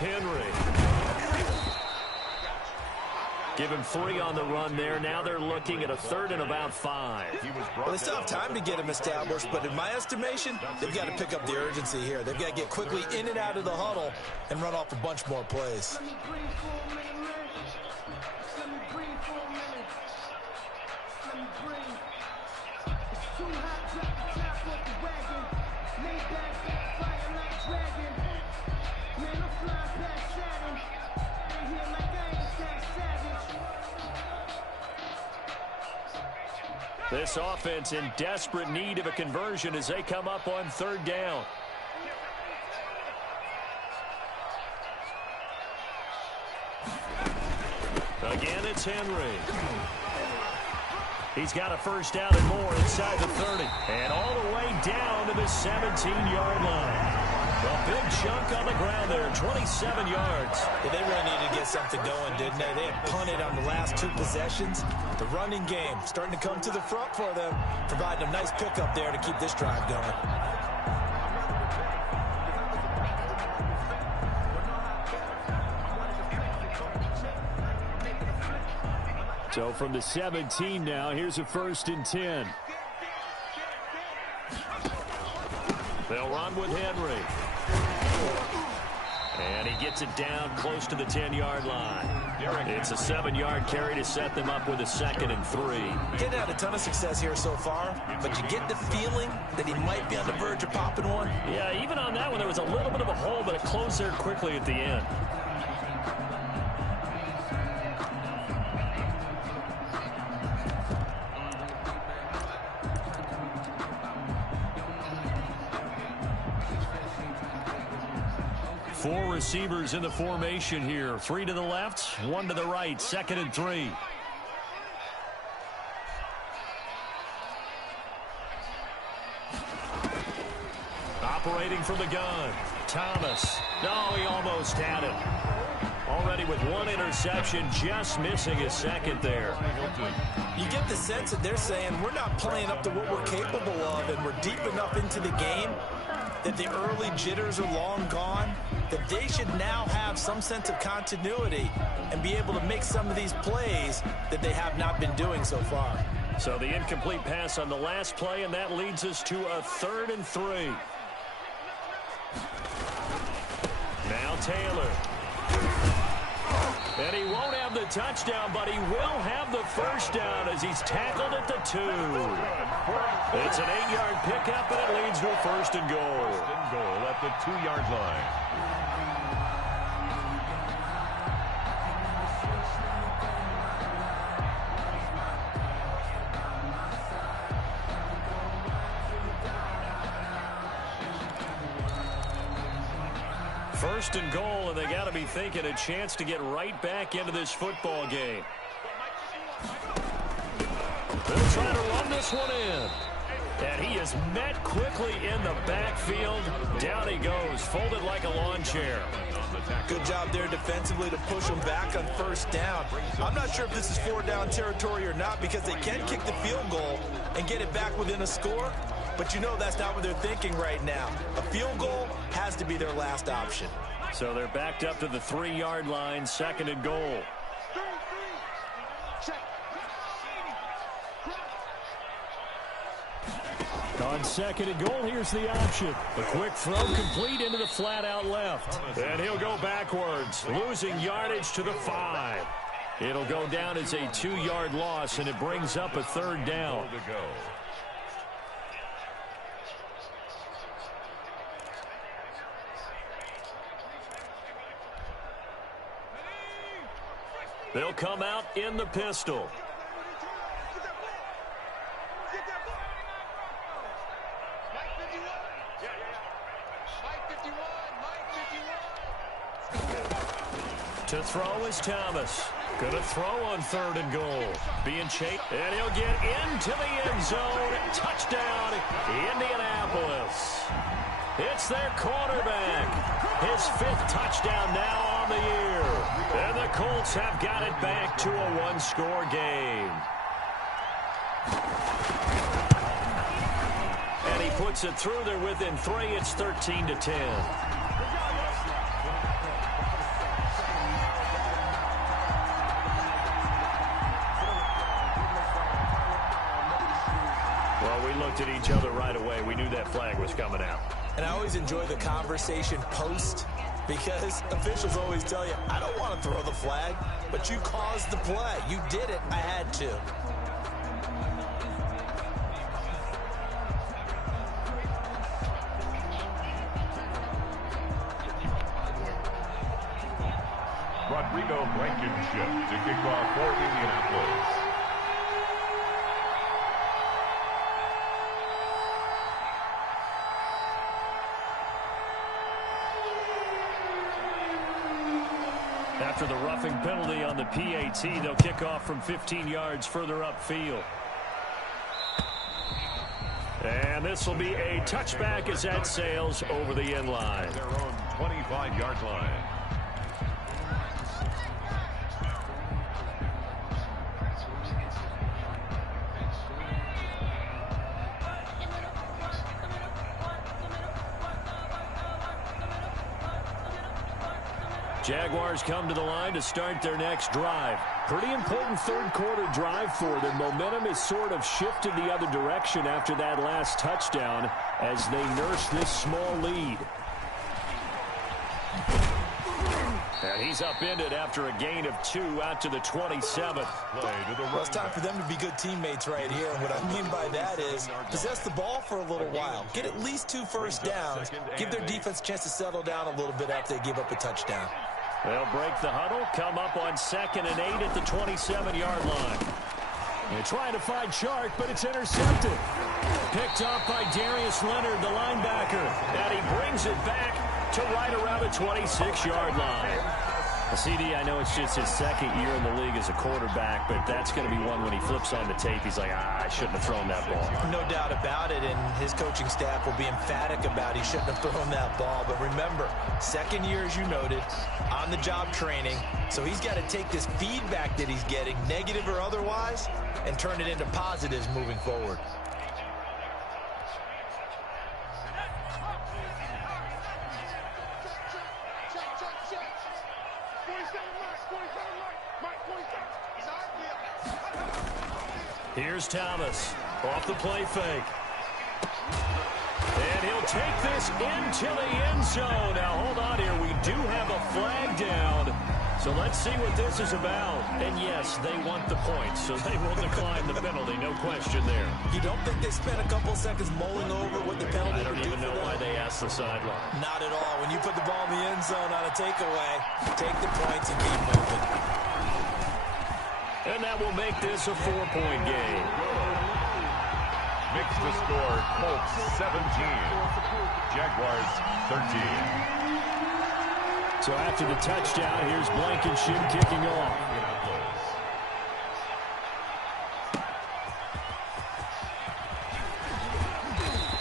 Henry. Give him 3 on the run there. Now they're looking at a 3rd and about 5. Well, they still have time to get him established, but in my estimation, they've got to pick up the urgency here. They've got to get quickly in and out of the huddle and run off a bunch more plays. This offense in desperate need of a conversion as they come up on 3rd down. Again, it's Henry. He's got a 1st down and more inside the 30. And all the way down to the 17-yard line. A big chunk on the ground there, 27 yards. Yeah, they really needed to get something going, didn't they? They had punted on the last 2 possessions. The running game starting to come to the front for them, providing a nice pickup there to keep this drive going. So from the 17 now, here's a 1st and 10. They'll run with Henry. And he gets it down close to the 10-yard line. It's a 7-yard carry to set them up with a 2nd and 3. Getting had a ton of success here so far, but you get the feeling that he might be on the verge of popping one. Yeah, even on that one, there was a little bit of a hole, but it closed there quickly at the end. Four receivers in the formation here. 3 to the left, 1 to the right. 2nd and 3. Operating from the gun. Thomas. No, he almost had it. Already with 1 interception, just missing his 2nd there. You get the sense that they're saying we're not playing up to what we're capable of, and we're deep enough into the game that the early jitters are long gone, that they should now have some sense of continuity and be able to make some of these plays that they have not been doing so far. So the incomplete pass on the last play, and that leads us to a 3rd and 3. Now Taylor. And he won't have the touchdown, but he will have the 1st down as he's tackled at the 2. It's an 8-yard pickup, and it leads to a 1st and goal. 1st and goal at the 2-yard line. First and goal, and they got to be thinking a chance to get right back into this football game. They'll try to run this one in. And he is met quickly in the backfield. Down he goes, folded like a lawn chair. Good job there defensively to push him back on 1st down. I'm not sure if this is 4-down territory or not, because they can kick the field goal and get it back within a score. But you know that's not what they're thinking right now. A field goal has to be their last option. So they're backed up to the 3-yard line, 2nd and goal. On 2nd and goal, here's the option. A quick throw complete into the flat out left. And he'll go backwards, losing yardage to the 5. It'll go down as a 2-yard loss, and it brings up a 3rd down. They'll come out in the pistol. To throw is Thomas. Going to throw on 3rd and goal. Being chased, and he'll get into the end zone. Touchdown, Indianapolis. It's their quarterback. His 5th touchdown now on the year. And the Colts have got it back to a 1-score game. And he puts it through there within 3. It's 13-10. looked at each other right away. We knew that flag was coming out. And I always enjoy the conversation post, because officials always tell you, I don't want to throw the flag, but you caused the play. You did it. I had to. Rodrigo Blankenship to kick off for Indianapolis. After the roughing penalty on the PAT, they'll kick off from 15 yards further upfield. And this will be a touchback as that sails over the end line. Their own 25-yard line. Jaguars come to the line to start their next drive. Pretty important third quarter drive for them. Momentum has sort of shifted the other direction after that last touchdown as they nurse this small lead. And he's upended after a gain of 2 out to the 27th. Well, it's time for them to be good teammates right here. And what I mean by that is possess the ball for a little while. Get at least 2 first downs. Give their defense a chance to settle down a little bit after they give up a touchdown. They'll break the huddle, come up on 2nd and 8 at the 27-yard line. They're trying to find Chark, but it's intercepted. Picked up by Darius Leonard, the linebacker. And he brings it back to right around the 26-yard line. CD, I know it's just his 2nd year in the league as a quarterback, but that's going to be one when he flips on the tape. He's like, I shouldn't have thrown that ball. No doubt about it, and his coaching staff will be emphatic about he shouldn't have thrown that ball. But remember, 2nd year, as you noted, on-the-job training, so he's got to take this feedback that he's getting, negative or otherwise, and turn it into positives moving forward. Here's Thomas off the play fake. And he'll take this into the end zone. Now, hold on here. We do have a flag down. So let's see what this is about. And, yes, they want the points, so they will decline the penalty. No question there. You don't think they spent a couple seconds mulling over what the penalty I don't even know why they asked the sideline. Not at all. When you put the ball in the end zone on a takeaway, take the points and keep moving. And that will make this a 4-point game. Makes the score Colts 17, Jaguars 13. So after the touchdown, here's Blankenship kicking off.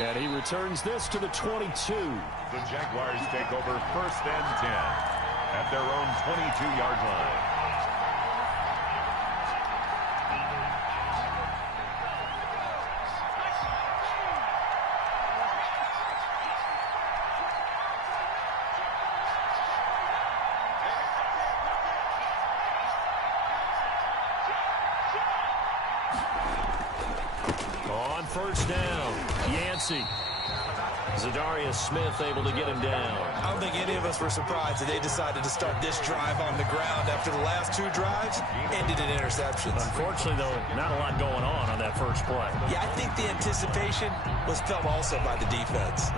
And he returns this to the 22. The Jaguars take over 1st and 10 at their own 22-yard line. On 1st down, Yancey. Zadarius Smith able to get him down. I don't think any of us were surprised that they decided to start this drive on the ground after the last 2 drives ended in interceptions. Unfortunately, though, not a lot going on that first play. Yeah, I think the anticipation was felt also by the defense.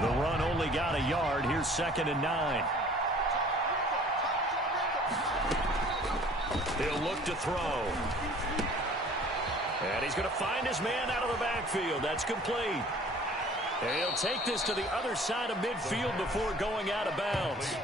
The run only got a yard. Here's 2nd and 9. He'll look to throw. And he's going to find his man out of the backfield. That's complete. And he'll take this to the other side of midfield before going out of bounds.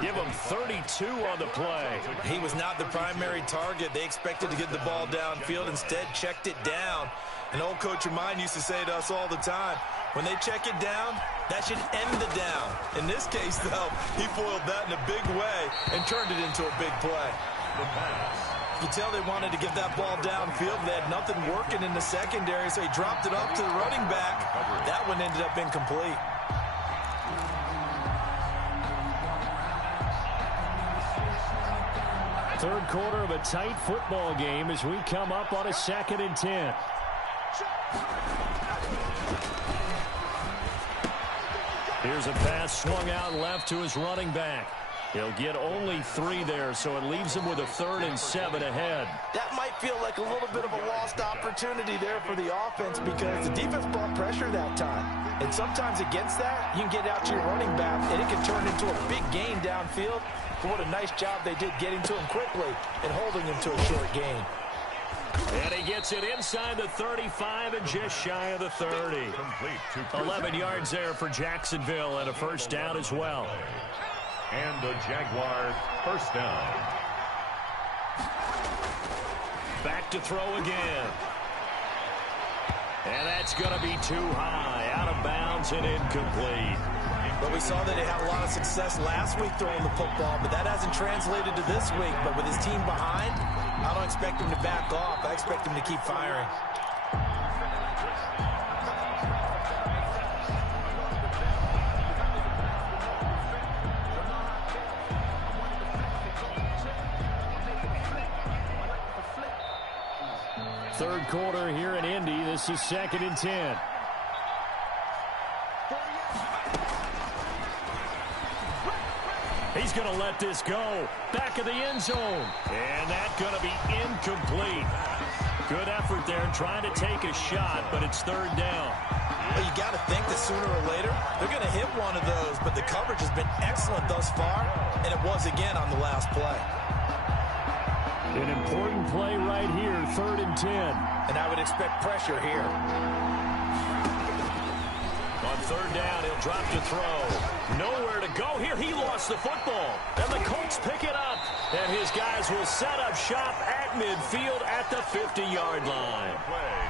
Give him 32 on the play. He was not the primary target. They expected to get the ball downfield. Instead, checked it down. An old coach of mine used to say to us all the time, when they check it down, that should end the down. In this case, though, he foiled that in a big way and turned it into a big play. The pass. You tell they wanted to get that ball downfield. They had nothing working in the secondary, so he dropped it off to the running back. That one ended up incomplete. Third quarter of a tight football game as we come up on a 2nd and 10. Here's a pass swung out left to his running back. He'll get only 3 there, so it leaves him with a 3rd and 7 ahead. That might feel like a little bit of a lost opportunity there for the offense because the defense brought pressure that time. And sometimes against that, you can get out to your running back, and it can turn into a big gain downfield. But what a nice job they did getting to him quickly and holding him to a short gain. And he gets it inside the 35 and just shy of the 30. 11 yards there for Jacksonville and a first down as well. And the Jaguars first down. Back to throw again. And that's going to be too high. Out of bounds and incomplete. But we saw that he had a lot of success last week throwing the football, but that hasn't translated to this week. But with his team behind, I don't expect him to back off. I expect him to keep firing. Third quarter here in Indy. This is 2nd and 10. He's going to let this go. Back of the end zone. And that's going to be incomplete. Good effort there trying to take a shot, but it's 3rd down. Well, you got to think that sooner or later they're going to hit one of those, but the coverage has been excellent thus far, and it was again on the last play. An important play right here, 3rd and 10. And I would expect pressure here. On 3rd down, he'll drop to throw. Nowhere to go here. He lost the football. And the Colts pick it up. And his guys will set up shop at midfield at the 50-yard line.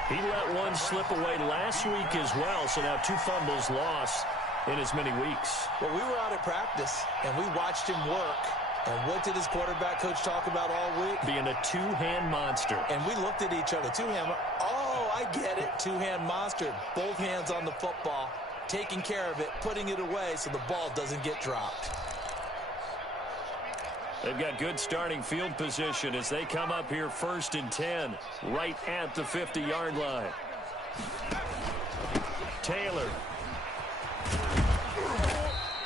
He let one slip away last week as well, so now 2 fumbles lost in as many weeks. Well, we were out at practice, and we watched him work. And what did his quarterback coach talk about all week? Being a 2-hand monster. And we looked at each other. 2-hand. Oh, I get it. 2-hand monster. Both hands on the football, taking care of it, putting it away so the ball doesn't get dropped. They've got good starting field position as they come up here 1st and 10, right at the 50-yard line. Taylor.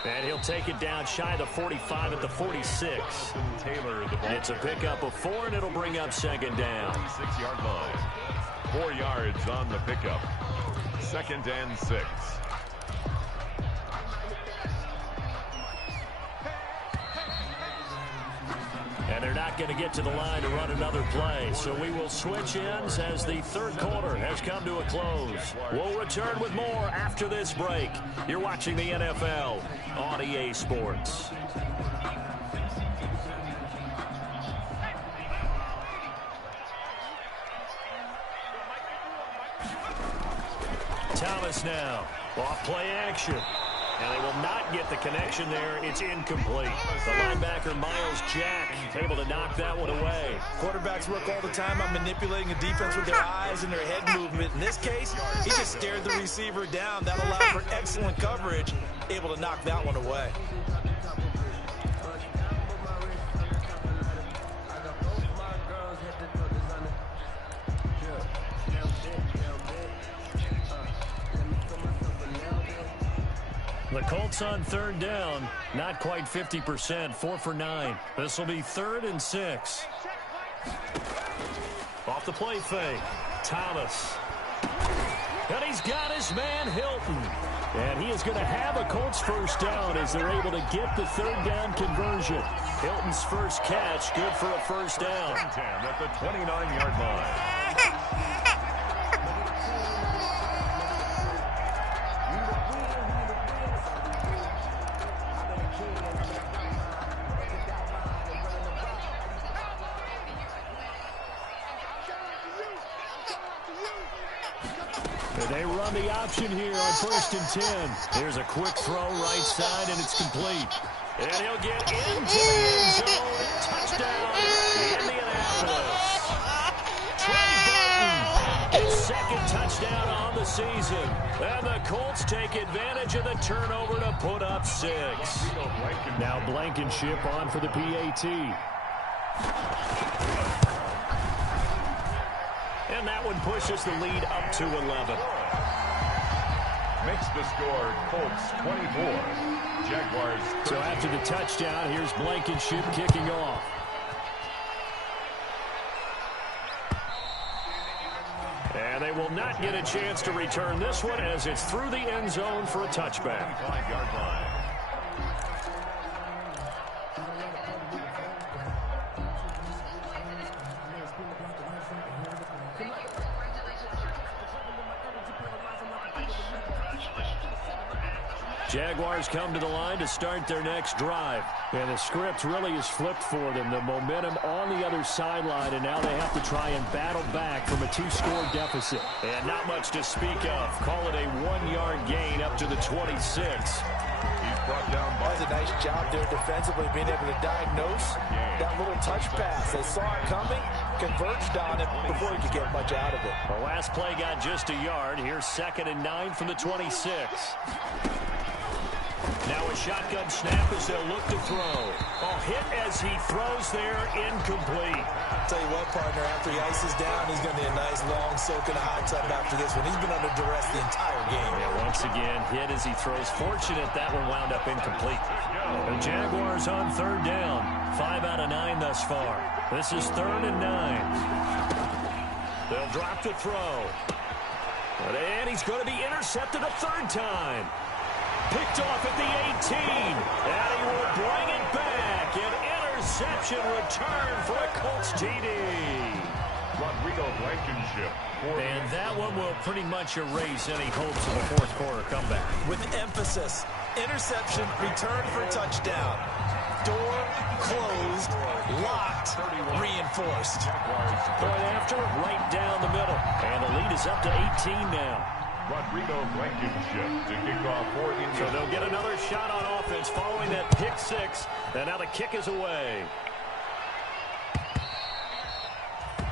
And he'll take it down shy of the 45 at the 46. Taylor, the ball. It's a pickup of 4, and it'll bring up 2nd down. 6-yard line. 4 yards on the pickup. 2nd and 6. And they're not going to get to the line to run another play. So we will switch ends as the 3rd quarter has come to a close. We'll return with more after this break. You're watching the NFL on EA Sports. Thomas now. Off play action. And they will not get the connection there. It's incomplete. The linebacker, Miles Jack, able to knock that one away. Quarterbacks work all the time on manipulating a defense with their eyes and their head movement. In this case, he just stared the receiver down. That allowed for excellent coverage, able to knock that one away. The Colts on 3rd down, not quite 50%, 4 for 9. This will be 3rd and 6. Off the play fake, Thomas. And he's got his man, Hilton. And he is going to have a Colts first down as they're able to get the 3rd down conversion. Hilton's first catch, good for a first down. 10 at the 29-yard line. They run the option here on 1st and 10. Here's a quick throw right side, and it's complete. And he'll get into the end zone. Touchdown, Indianapolis. Trey Burton, his 2nd touchdown on the season. And the Colts take advantage of the turnover to put up 6. Now Blankenship on for the PAT. And that one pushes the lead up to 11. Makes the score Colts 24, Jaguars 13. So after the touchdown, here's Blankenship kicking off. And they will not get a chance to return this one as it's through the end zone for a touchback. 5-yard line. Jaguars come to the line to start their next drive. And the script really is flipped for them. The momentum on the other sideline, and now they have to try and battle back from a 2-score deficit. And not much to speak of. Call it a 1-yard gain up to the 26. He's brought down by... That's a nice job there defensively, being able to diagnose that little touch pass. They saw it coming, converged on it before he could get much out of it. The last play got just a yard. Here's 2nd and 9 from the 26. Now a shotgun snap as they'll look to throw. Oh, hit as he throws there, incomplete. I'll tell you what, partner, after he ices down, he's going to need a nice long soak in a hot tub after this one. He's been under duress the entire game. Yeah, once again, hit as he throws. Fortunate that one wound up incomplete. The Jaguars on 3rd down. 5 out of 9 thus far. This is 3rd and 9. They'll drop to throw. And he's going to be intercepted a 3rd time. Picked off at the 18, and he will bring it back. An interception return for a Colts TD. Rodrigo Blankenship. And that one will pretty much erase any hopes of a 4th quarter comeback. With emphasis, interception, return for touchdown. Door closed, locked, reinforced. Going after it right down the middle. And the lead is up to 18 now. Rodrigo Blankenship to kick off for India. So they'll get another shot on offense following that pick 6. And now the kick is away.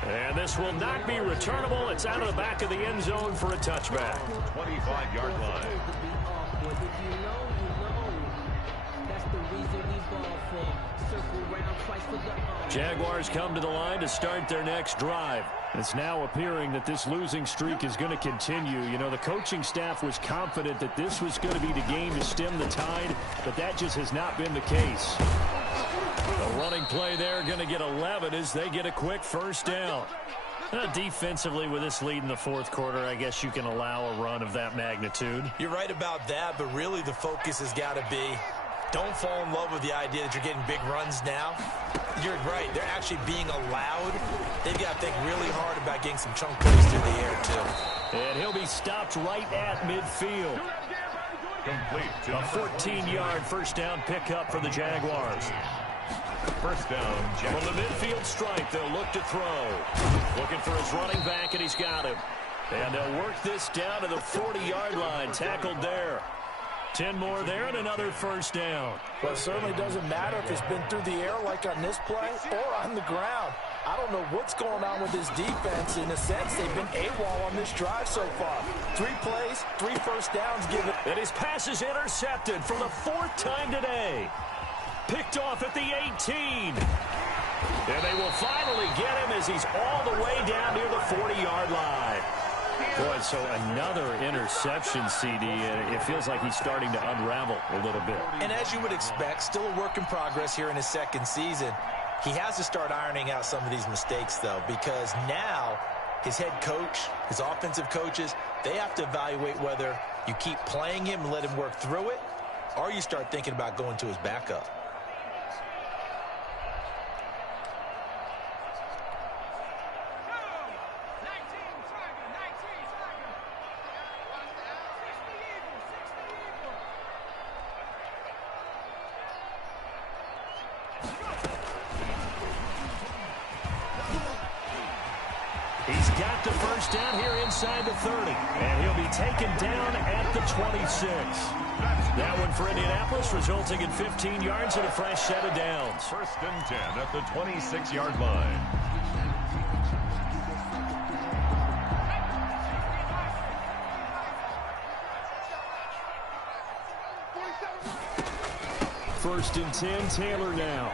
And this will not be returnable. It's out of the back of the end zone for a touchback. 25-yard line. Jaguars come to the line to start their next drive. It's now appearing that this losing streak is going to continue. You know, the coaching staff was confident that this was going to be the game to stem the tide, but that just has not been the case. The running play there going to get 11 as they get a quick 1st down. Defensively, with this lead in the 4th quarter, I guess you can allow a run of that magnitude. You're right about that, but really the focus has got to be, don't fall in love with the idea that you're getting big runs now. You're right. They're actually being allowed. They've got to think really hard about getting some chunk plays through the air, too. And he'll be stopped right at midfield. Complete. A 14-yard 1st down pickup for the Jaguars. 1st down, Jaguars. From the midfield stripe, they'll look to throw. Looking for his running back, and he's got him. And they'll work this down to the 40-yard line. Tackled there. 10 more there and another 1st down. Well, it certainly doesn't matter if it's been through the air like on this play or on the ground. I don't know what's going on with this defense. In a sense, they've been AWOL on this drive so far. 3 plays, 3 1st downs given. And his pass is intercepted for the 4th time today. Picked off at the 18. And they will finally get him as he's all the way down near the 40-yard line. Boy, so another interception, CD, and it feels like he's starting to unravel a little bit. And as you would expect, still a work in progress here in his 2nd season. He has to start ironing out some of these mistakes, though, because now his head coach, his offensive coaches, they have to evaluate whether you keep playing him and let him work through it, or you start thinking about going to his backup. He's got the 1st down here inside the 30. And he'll be taken down at the 26. That one for Indianapolis, resulting in 15 yards and a fresh set of downs. 1st and 10 at the 26-yard line. First and 10, Taylor now.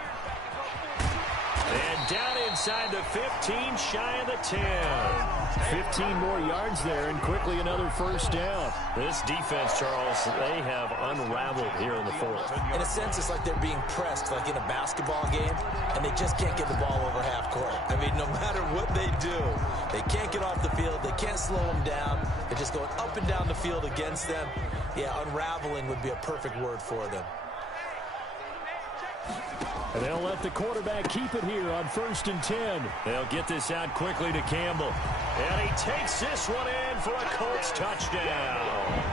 And down inside the 15, shy of the 10. 15 more yards there, and quickly another first down. This defense, Charles, they have unraveled here in the fourth. In a sense, it's like they're being pressed, like in a basketball game, and they just can't get the ball over half court. I mean, no matter what they do, they can't get off the field. They can't slow them down. They're just going up and down the field against them. Yeah, unraveling would be a perfect word for them. And they'll let the quarterback keep it here on 1st and 10. They'll get this out quickly to Campbell. And he takes this one in for a Colts touchdown.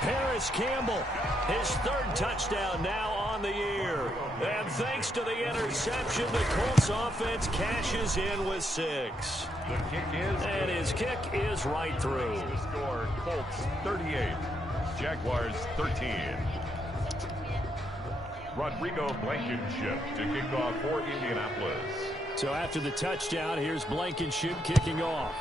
Paris Campbell, his 3rd touchdown now on the year. And thanks to the interception, the Colts offense cashes in with 6. The kick is and his kick is right through. The score, Colts 38, Jaguars 13. Rodrigo Blankenship to kick off for Indianapolis. So after the touchdown, here's Blankenship kicking off.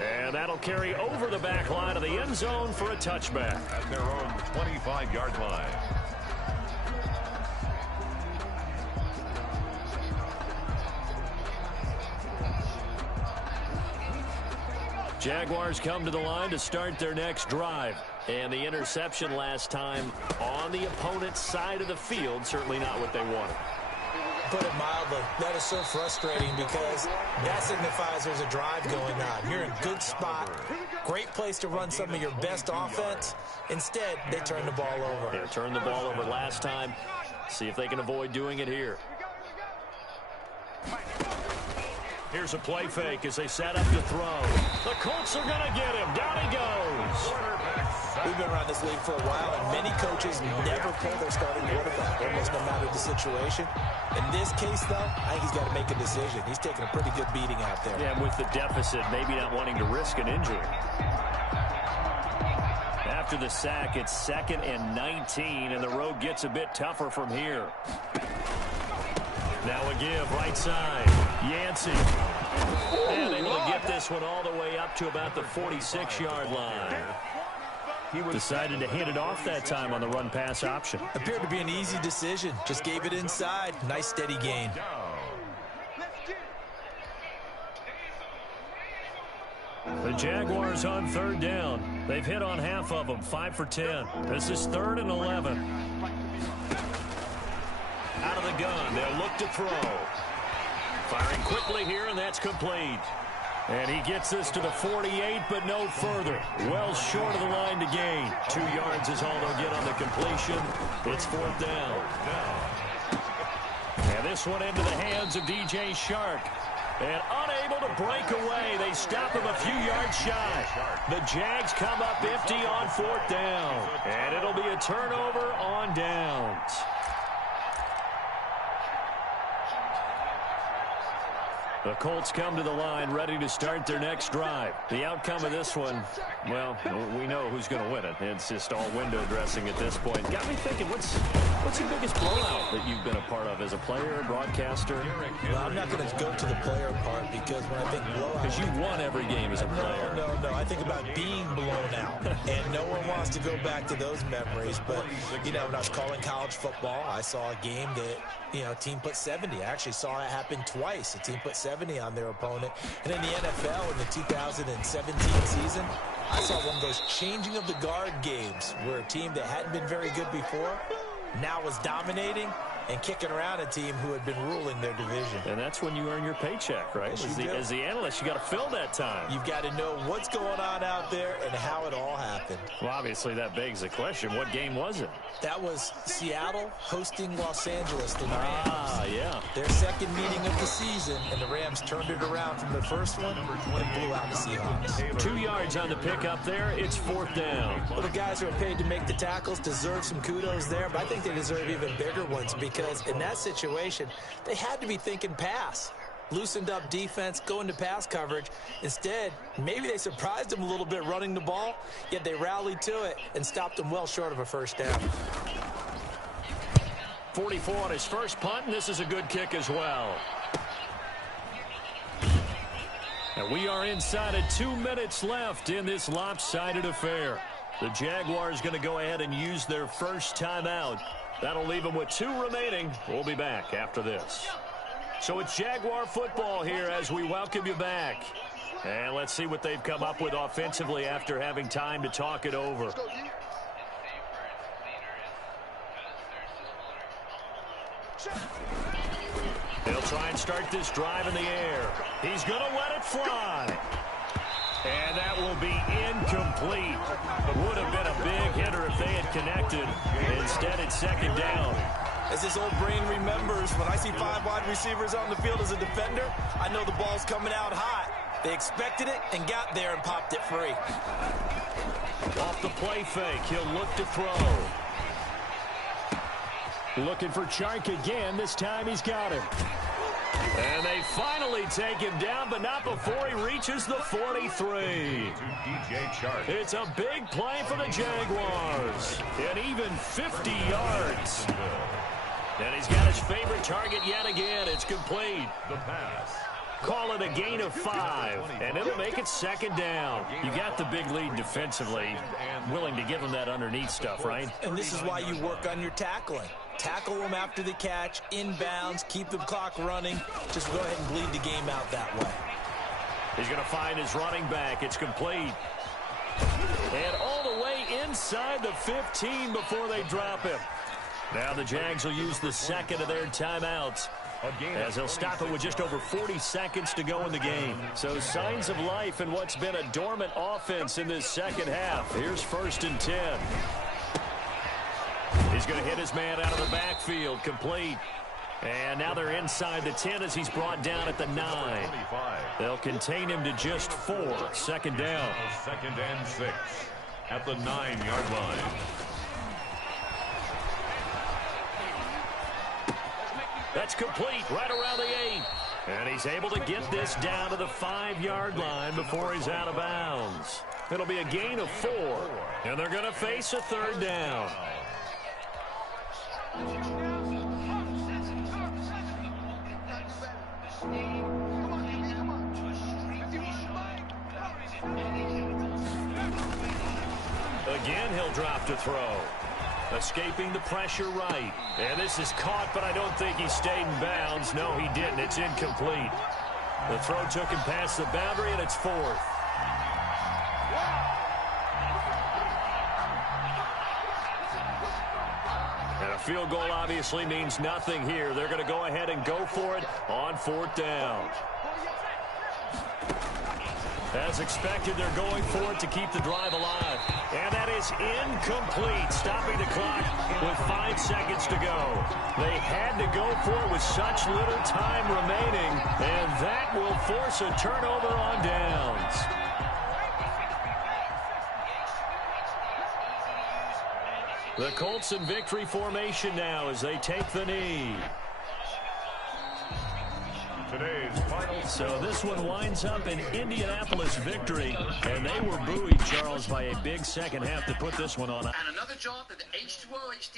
And that'll carry over the back line of the end zone for a touchback. At their own 25-yard line. Jaguars come to the line to start their next drive. And the interception last time on the opponent's side of the field, certainly not what they wanted. Put it mildly, that is so frustrating because that signifies there's a drive going on. You're in a good spot, great place to run some of your best offense. Instead, they turn the ball over. They turned the ball over last time. See if they can avoid doing it here. Here's a play fake as they set up to throw. The Colts are going to get him. Down he goes. We've been around this league for a while, and many coaches never pull their starting quarterback, almost no matter the situation. In this case, though, I think he's got to make a decision. He's taking a pretty good beating out there. Yeah, with the deficit, maybe not wanting to risk an injury. After the sack, it's 2nd and 19, and the road gets a bit tougher from here. Now a give, right side. Yancey. And able to get this one all the way up to about the 46-yard line. He decided to hand it off that time on the run-pass option. Appeared to be an easy decision. Just gave it inside. Nice, steady gain. The Jaguars on 3rd down. They've hit on half of them, 5 for 10. This is 3rd and 11. Out of the gun, they'll look to throw. Firing quickly here, and that's complete. And he gets this to the 48, but no further. Well short of the line to gain. 2 yards is all they'll get on the completion. It's 4th down. And this one into the hands of DJ Shark. And unable to break away. They stop him a few yards shy. The Jags come up empty on 4th down. And it'll be a turnover on downs. The Colts come to the line ready to start their next drive. The outcome of this one, well, we know who's going to win it. It's just all window dressing at this point. Got me thinking, what's the biggest blowout that you've been a part of as a player, broadcaster? Well, I'm not going to go to the player part because when I think blowout... Because you won every game as a player. No. I think about being blown out. And no one wants to go back to those memories. But, you know, when I was calling college football, I saw a game that, you know, a team put 70. I actually saw it happen twice. A team put 70 on their opponent. And in the NFL in the 2017 season, I saw one of those changing of the guard games where a team that hadn't been very good before now was dominating and kicking around a team who had been ruling their division. And that's when you earn your paycheck, right? As the analyst, you got to fill that time. You've got to know what's going on out there and how it all happened. Well, obviously that begs the question, what game was it? That was Seattle hosting Los Angeles, the Rams. Yeah. Their second meeting of the season, and the Rams turned it around from the first one and blew out the Seahawks. 2 yards on the pickup there. It's 4th down. Well, the guys who are paid to make the tackles deserve some kudos there, but I think they deserve even bigger ones because in that situation, they had to be thinking pass. Loosened up defense, going to pass coverage. Instead, maybe they surprised them a little bit running the ball, yet they rallied to it and stopped them well short of a first down. 44 on his first punt, and this is a good kick as well. And we are inside of 2 minutes left in this lopsided affair. The Jaguars going to go ahead and use their first timeout. That'll leave him with 2 remaining. We'll be back after this. So it's Jaguar football here as we welcome you back. And let's see what they've come up with offensively after having time to talk it over. He'll try and start this drive in the air. He's going to let it fly. And that will be incomplete. Would have been a big hitter if they had connected. Instead, it's second down. As this old brain remembers, when I see 5 wide receivers on the field as a defender, I know the ball's coming out hot. They expected it and got there and popped it free. Off the play fake, he'll look to throw. Looking for Chark again. This time he's got him. And they finally take him down, but not before he reaches the 43. It's a big play for the Jaguars. And even 50 yards. And he's got his favorite target yet again. It's complete. The pass. Call it a gain of 5, and it'll make it second down. You got the big lead defensively. Willing to give him that underneath stuff, right? And this is why you work on your tackling. Tackle them after the catch, inbounds, keep the clock running. Just go ahead and bleed the game out that way. He's going to find his running back. It's complete. And all the way inside the 15 before they drop him. Now the Jags will use the second of their timeouts, as they'll stop it with just over 40 seconds to go in the game. So signs of life in what's been a dormant offense in this second half. Here's 1st and 10. He's going to hit his man out of the backfield, complete. And now they're inside the 10 as he's brought down at the 9. They'll contain him to just 4. Second down. 2nd and 6 at the 9-yard line. That's complete right around the 8. And he's able to get this down to the 5-yard line before he's out of bounds. It'll be a gain of 4. And they're going to face a 3rd down. Again, he'll drop to throw. Escaping the pressure right. And this is caught, but I don't think he stayed in bounds. No, he didn't. It's incomplete. The throw took him past the boundary, and it's 4th. And a field goal obviously means nothing here. They're going to go ahead and go for it on 4th down. As expected, they're going for it to keep the drive alive. And that is incomplete, stopping the clock with 5 seconds to go. They had to go for it with such little time remaining, and that will force a turnover on downs. The Colts in victory formation now as they take the knee. Today's final. So this one winds up in Indianapolis victory, and they were buoyed, Charles, by a big second half to put this one on. And another job that the H2O